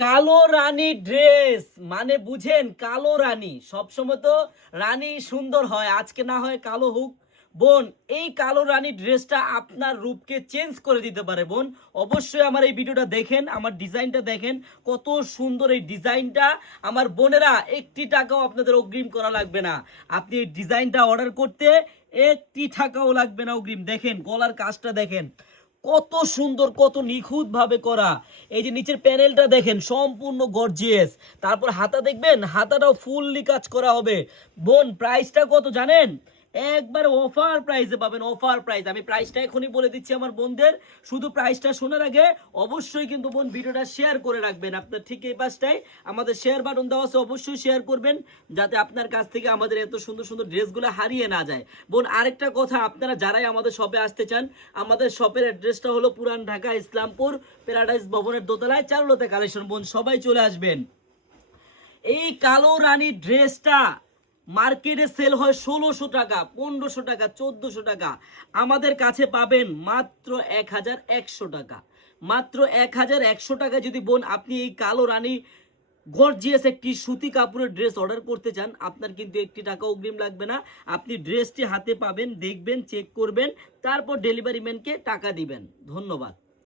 কালো রানী ড্রেস মানে বুঝেন? কালো রানী সবসময় তো রানী সুন্দর হয়, আজকে না হয় কালো হোক। বোন, এই কালো রানী ড্রেসটা আপনার রূপকে চেঞ্জ করে দিতে পারে। বোন, অবশ্যই আমার এই ভিডিওটা দেখেন, আমার ডিজাইনটা দেখেন, কত সুন্দর এই ডিজাইনটা। আমার বোনেরা, একটি টাকাও আপনাদের অগ্রিম করা লাগবে না। আপনি এই ডিজাইনটা অর্ডার করতে একটি টাকাও লাগবে না অগ্রিম। দেখেন গলার কাজটা দেখেন, কত সুন্দর, কত নিখুঁত ভাবে করা। এই যে নিচের প্যানেলটা দেখেন, সম্পূর্ণ গর্জিয়াস। তারপর হাতা দেখবেন, হাতাটাও ফুললি কাজ করা হবে। বোন, প্রাইসটা কত জানেন? একবার অফার প্রাইসে পাবেন, অফার প্রাইস। আমি প্রাইসটা এখনই বলে দিচ্ছি আমার বোনদের। শুধু প্রাইসটা শোনার আগে অবশ্যই কিন্তু বোন ভিডিওটা শেয়ার করে রাখবেন। আপনার ঠিক এই পাশটায় আমাদের শেয়ার বাটন দেওয়া আছে, অবশ্যই শেয়ার করবেন, যাতে আপনার কাছ থেকে আমাদের এত সুন্দর সুন্দর ড্রেসগুলো হারিয়ে না যায়। বোন, আরেকটা কথা, আপনারা যারাই আমাদের শপে আসতে চান, আমাদের শপের অ্যাড্রেসটা হলো পুরান ঢাকা ইসলামপুর প্যারাডাইস ভবনের দোতলায়, চারুলতা কালেকশন। বোন, সবাই চলে আসবেন। এই কালো রানী ড্রেসটা মার্কেটে সেল হয় 1600 টাকা, 1500 টাকা, 1400 টাকা। আমাদের কাছে পাবেন মাত্র 1100 টাকা। মাত্র 1100 টাকা। যদি বোন আপনি এই কালো রানী গর্জিয়াস একটি সুতি কাপড়ের ড্রেস অর্ডার করতে চান, আপনার কিন্তু একটি টাকা অগ্রিম লাগবে না। আপনি ড্রেসটি হাতে পাবেন, দেখবেন, চেক করবেন, তারপর ডেলিভারি ম্যানকে টাকা দিবেন। ধন্যবাদ।